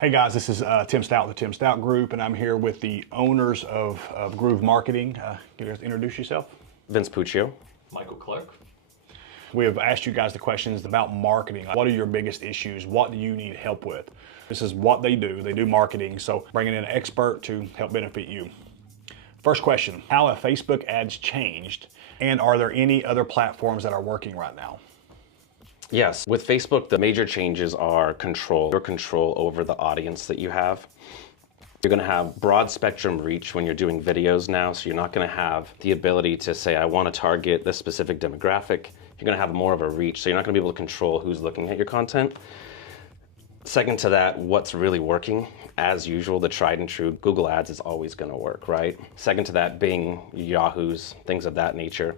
Hey guys, this is Tim Stout with the Tim Stout Group, and I'm here with the owners of Groove Marketing. Can you guys introduce yourself? Vince Puccio. Michael Clark. We have asked you guys the questions about marketing. What are your biggest issues? What do you need help with? This is what they do. They do marketing, so bringing in an expert to help benefit you. First question, how have Facebook ads changed? And are there any other platforms that are working right now? Yes, with Facebook, the major changes are your control over the audience that you have. You're going to have broad spectrum reach when you're doing videos now, so you're not going to have the ability to say, I want to target this specific demographic. You're going to have more of a reach, so you're not going to be able to control who's looking at your content. Second to that, what's really working? As usual, the tried and true Google Ads is always going to work, right? Second to that, Bing, Yahoo's, things of that nature.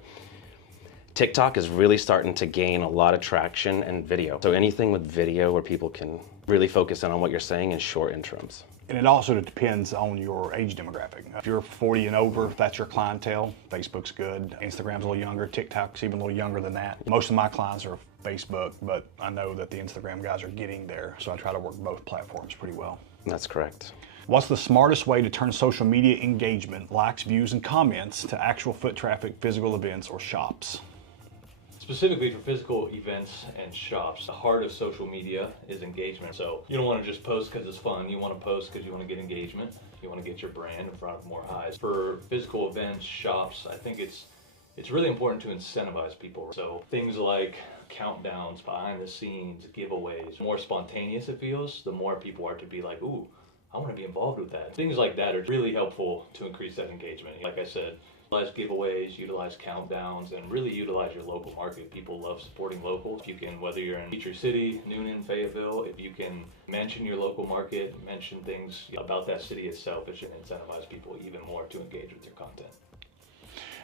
TikTok is really starting to gain a lot of traction and video. So anything with video where people can really focus in on what you're saying in short interims. And it also depends on your age demographic. If you're 40 and over, if that's your clientele, Facebook's good. Instagram's a little younger, TikTok's even a little younger than that. Most of my clients are Facebook, but I know that the Instagram guys are getting there, so I try to work both platforms pretty well. That's correct. What's the smartest way to turn social media engagement, likes, views, and comments to actual foot traffic, physical events, or shops? Specifically for physical events and shops, the heart of social media is engagement. So you don't want to just post because it's fun. You want to post because you want to get engagement. You want to get your brand in front of more eyes. For physical events, shops, I think it's really important to incentivize people. So things like countdowns, behind the scenes, giveaways, the more spontaneous it feels, the more people are to be like, ooh, I want to be involved with that. Things like that are really helpful to increase that engagement. Like I said, utilize giveaways, utilize countdowns, and really utilize your local market. People love supporting locals. If you can, whether you're in Feature City, Noonan, Fayetteville, if you can mention your local market, mention things about that city itself, it should incentivize people even more to engage with your content.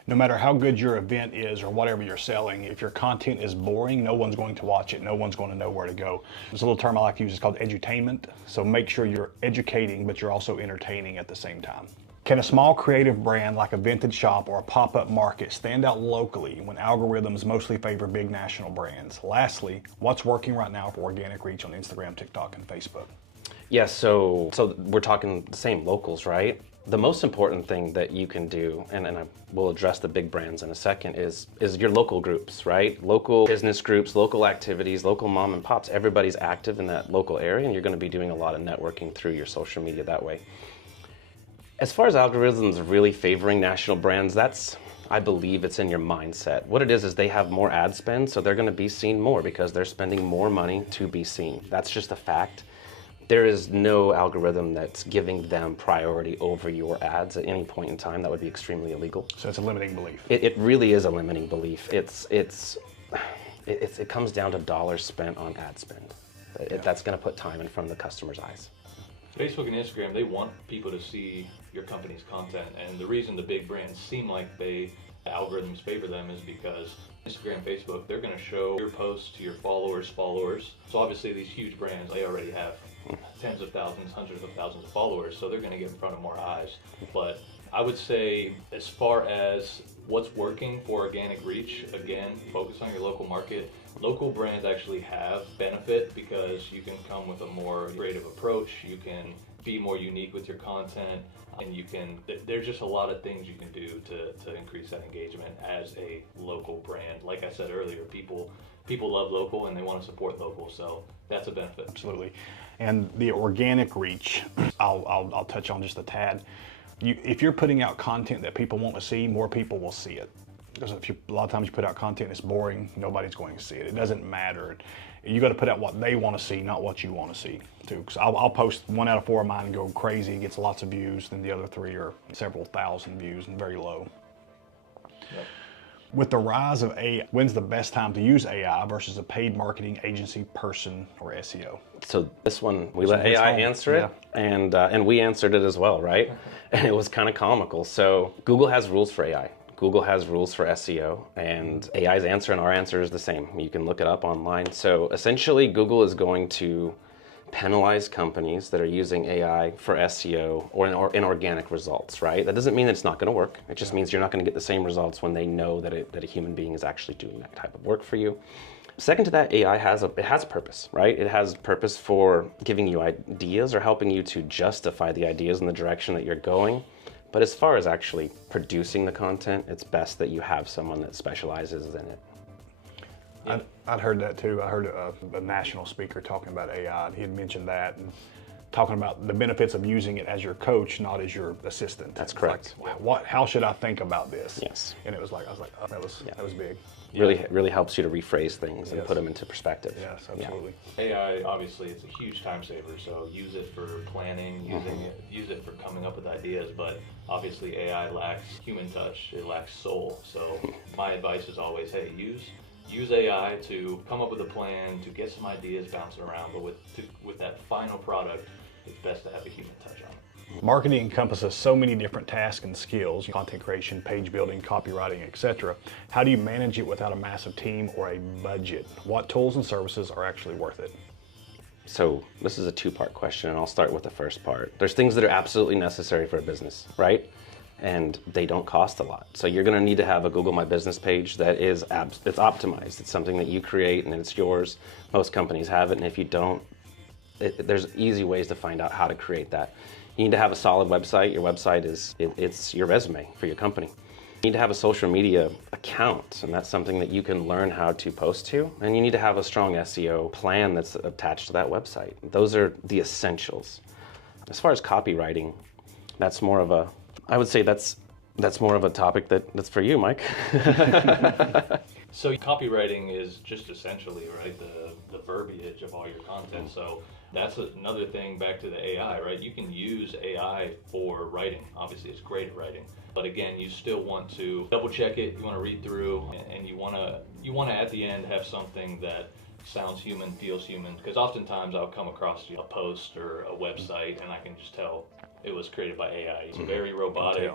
No matter how good your event is or whatever you're selling, if your content is boring, no one's going to watch it. No one's going to know where to go. There's a little term I like to use, it's called edutainment. So make sure you're educating, but you're also entertaining at the same time. Can a small creative brand like a vintage shop or a pop-up market stand out locally when algorithms mostly favor big national brands? Lastly, what's working right now for organic reach on Instagram, TikTok, and Facebook? Yes, so we're talking the same locals, right? The most important thing that you can do, and I will address the big brands in a second, is your local groups, right? Local business groups, local activities, local mom and pops, everybody's active in that local area, and you're going to be doing a lot of networking through your social media that way. As far as algorithms really favoring national brands, I believe it's in your mindset. What it is they have more ad spend, so they're going to be seen more because they're spending more money to be seen. That's just a fact. There is no algorithm that's giving them priority over your ads at any point in time. That would be extremely illegal. So it's a limiting belief. It really is a limiting belief. It comes down to dollars spent on ad spend. That's going to put time in front of the customer's eyes. Facebook and Instagram, they want people to see your company's content, and the reason the big brands seem like the algorithms favor them is because Instagram, Facebook, they're going to show your posts to your followers. So obviously these huge brands, they already have tens of thousands, hundreds of thousands of followers, so they're going to get in front of more eyes. But I would say as far as what's working for organic reach, again, focus on your local market. Local brands actually have benefit because you can come with a more creative approach, you can be more unique with your content, and there's just a lot of things you can do to increase that engagement as a local brand. Like I said earlier, people love local and they want to support local, so that's a benefit. Absolutely. And the organic reach, I'll touch on just a tad. If you're putting out content that people want to see, more people will see it. Because a lot of times you put out content that's boring, nobody's going to see it. It doesn't matter. You got to put out what they want to see, not what you want to see, too. Because I'll post 1 out of 4 of mine and go crazy, it gets lots of views, then the other 3 are several thousand views and very low. Yep. With the rise of AI, when's the best time to use AI versus a paid marketing agency person or SEO? So this one, we let AI answer it, and we answered it as well, right? And it was kind of comical. So Google has rules for AI. Google has rules for SEO, and AI's answer and our answer is the same. You can look it up online. So essentially, Google is going to penalize companies that are using AI for SEO or in organic results, right? That doesn't mean that it's not going to work. It just means you're not going to get the same results when they know that a human being is actually doing that type of work for you. Second to that, AI has a purpose, right? It has purpose for giving you ideas or helping you to justify the ideas in the direction that you're going. But as far as actually producing the content, it's best that you have someone that specializes in it. I'd heard that too. I heard a national speaker talking about AI. He had mentioned that and talking about the benefits of using it as your coach, not as your assistant. That's correct. Like, how should I think about this? Yes. And it was like, I was like, oh, that was big. Really helps you to rephrase things and put them into perspective. Yes, absolutely. AI, obviously, it's a huge time saver, so use it for planning, use it for coming up with ideas, but obviously AI lacks human touch, it lacks soul. So my advice is always, hey, use AI to come up with a plan, to get some ideas bouncing around, but with that final product, it's best to have a human touch on it. Marketing encompasses so many different tasks and skills, content creation, page building, copywriting, etc. How do you manage it without a massive team or a budget? What tools and services are actually worth it? So this is a two-part question, and I'll start with the first part. There's things that are absolutely necessary for a business, right? And they don't cost a lot. So you're gonna need to have a Google My Business page that is it's optimized. It's something that you create and it's yours. Most companies have it, and if you don't, there's easy ways to find out how to create that. You need to have a solid website. Your website it's your resume for your company. You need to have a social media account, and that's something that you can learn how to post to. And you need to have a strong SEO plan that's attached to that website. Those are the essentials. As far as copywriting, that's more of a, I would say that's more of a topic that's for you, Mike. So copywriting is just essentially, right, the verbiage of all your content. So that's another thing back to the AI, right? You can use AI for writing. Obviously, it's great at writing. But again, you still want to double check it. You want to read through, and you want to at the end have something that sounds human, feels human. Because oftentimes I'll come across a post or a website, and I can just tell it was created by AI. It's very robotic.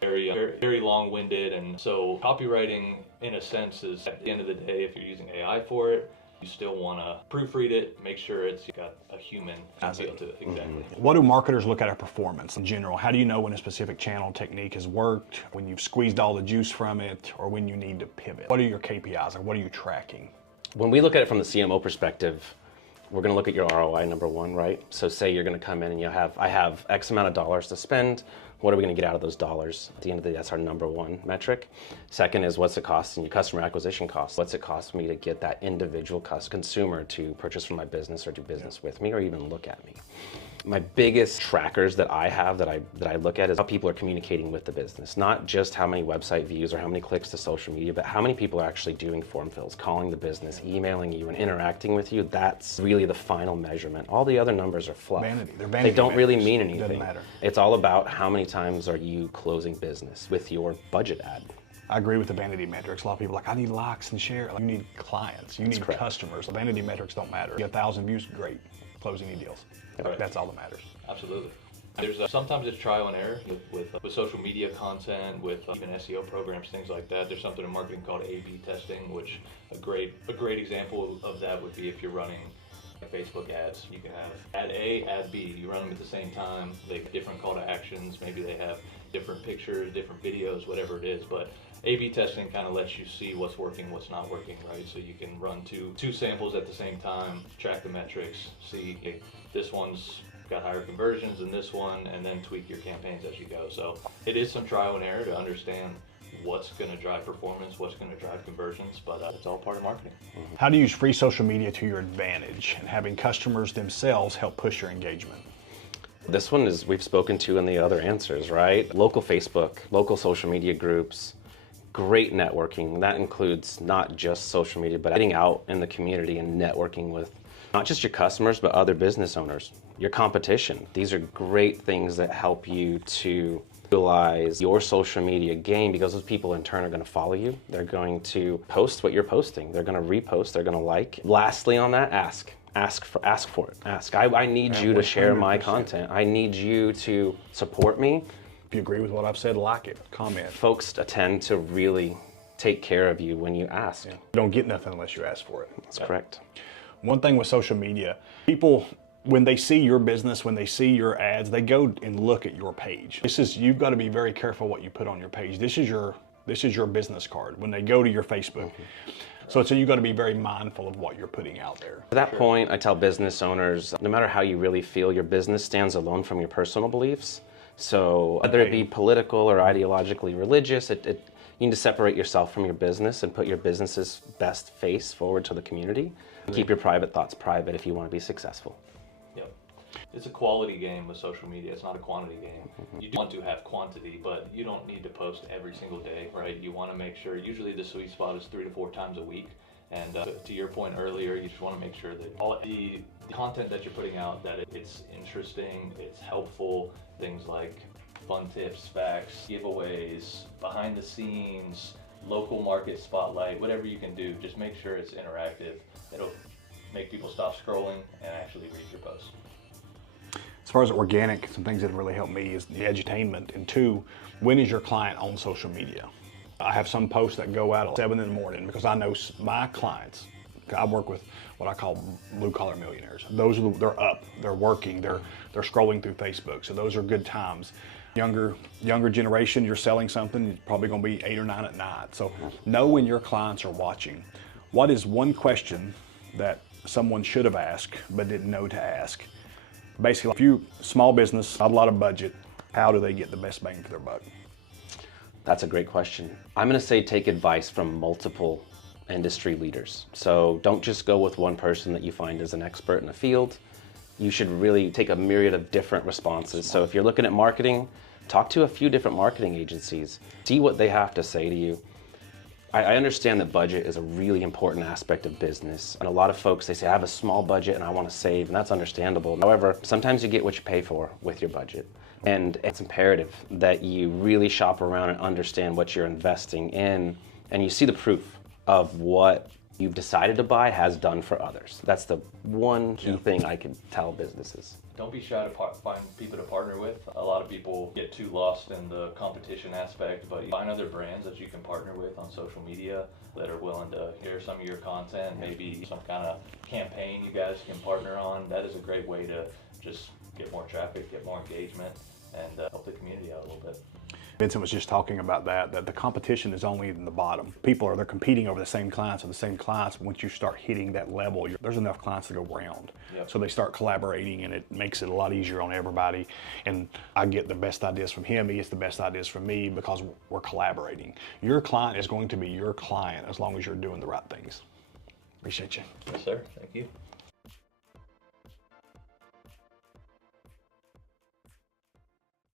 Very long-winded, and so copywriting, in a sense, is at the end of the day, if you're using AI for it, you still want to proofread it, make sure it's got a human feel to it. Exactly. What do marketers look at a performance in general? How do you know when a specific channel technique has worked, when you've squeezed all the juice from it, or when you need to pivot? What are your KPIs, or what are you tracking? When we look at it from the CMO perspective, we're going to look at your ROI, number one, right? So say you're going to come in and I have X amount of dollars to spend. What are we going to get out of those dollars? At the end of the day, that's our number one metric. Second is what's it cost in your customer acquisition cost? What's it cost me to get that individual consumer to purchase from my business or do business with me or even look at me? My biggest trackers that I have that I look at is how people are communicating with the business. Not just how many website views or how many clicks to social media, but how many people are actually doing form fills, calling the business, emailing you, and interacting with you. That's really the final measurement. All the other numbers are fluff. Vanity. They're vanity. They don't really metrics. mean anything. Doesn't matter. It's all about how many times are you closing business with your budget ad. I agree with the vanity metrics. A lot of people are like, I need likes and share. You need clients. You need customers. The vanity metrics don't matter. You get 1,000 views, great. Close any deals. Right. That's all that matters. Absolutely. There's sometimes it's trial and error with social media content, with even SEO programs, things like that. There's something in marketing called A/B testing, which a great example of that would be if you're running Facebook ads. You can have ad A, ad B. You run them at the same time. They have different call to actions. Maybe they have different pictures, different videos, whatever it is. But A/B testing kind of lets you see what's working, what's not working, right? So you can run two samples at the same time, track the metrics, see hey, this one's got higher conversions than this one, and then tweak your campaigns as you go. So it is some trial and error to understand what's going to drive performance, what's going to drive conversions, but it's all part of marketing. How do you use free social media to your advantage and having customers themselves help push your engagement? This one is we've spoken to in the other answers, right? Local Facebook, local social media groups, great networking. That includes not just social media, but getting out in the community and networking with not just your customers, but other business owners, your competition. These are great things that help you to utilize your social media game because those people in turn are going to follow you. They're going to post what you're posting. They're going to repost. They're going to like. Lastly on that, ask for it. Ask. I need you to share my content. I need you to support me. If you agree with what I've said, like it, comment. Folks tend to really take care of you when you ask. Yeah. You don't get nothing unless you ask for it. That's correct. One thing with social media, people, when they see your business, when they see your ads, they go and look at your page. You've got to be very careful what you put on your page. This is your business card when they go to your Facebook. So you got to be very mindful of what you're putting out there. At that point, I tell business owners, no matter how you really feel, your business stands alone from your personal beliefs. So whether it be political or ideologically religious, you need to separate yourself from your business and put your business's best face forward to the community. Keep your private thoughts private if you want to be successful. Yep. It's a quality game with social media. It's not a quantity game. You do want to have quantity, but you don't need to post every single day, right? You want to make sure, usually the sweet spot is 3 to 4 times a week. And to your point earlier, you just want to make sure that all the content that you're putting out, that it's interesting, it's helpful, things like fun tips, facts, giveaways, behind the scenes, local market spotlight, whatever you can do, just make sure it's interactive. It'll make people stop scrolling and actually read your post. As far as organic, some things that have really helped me is the edutainment, and 2, when is your client on social media? I have some posts that go out at 7 in the morning because I know my clients, I work with what I call blue collar millionaires. Those are they're up, they're working, they're scrolling through Facebook, so those are good times. Younger generation, you're selling something, it's probably going to be 8 or 9 at night. So know when your clients are watching. What is one question that someone should have asked but didn't know to ask? Basically, if you small business, not a lot of budget, how do they get the best bang for their buck? That's a great question. I'm going to say take advice from multiple industry leaders. So don't just go with one person that you find is an expert in a field. You should really take a myriad of different responses. So if you're looking at marketing, talk to a few different marketing agencies. See what they have to say to you. I understand that budget is a really important aspect of business. And a lot of folks, they say, I have a small budget and I want to save, and that's understandable. However, sometimes you get what you pay for with your budget. And it's imperative that you really shop around and understand what you're investing in, and you see the proof of what you've decided to buy has done for others. That's the one key thing I can tell businesses. Don't be shy to find people to partner with. A lot of people get too lost in the competition aspect, but find other brands that you can partner with on social media that are willing to hear some of your content, maybe some kind of campaign you guys can partner on. That is a great way to just get more traffic, get more engagement, and help the community out a little bit. Vincent was just talking about that the competition is only in the bottom. People they're competing over the same clients, once you start hitting that level, there's enough clients to go around. Yep. So they start collaborating, and it makes it a lot easier on everybody. And I get the best ideas from him, he gets the best ideas from me because we're collaborating. Your client is going to be your client as long as you're doing the right things. Appreciate you. Yes, sir. Thank you.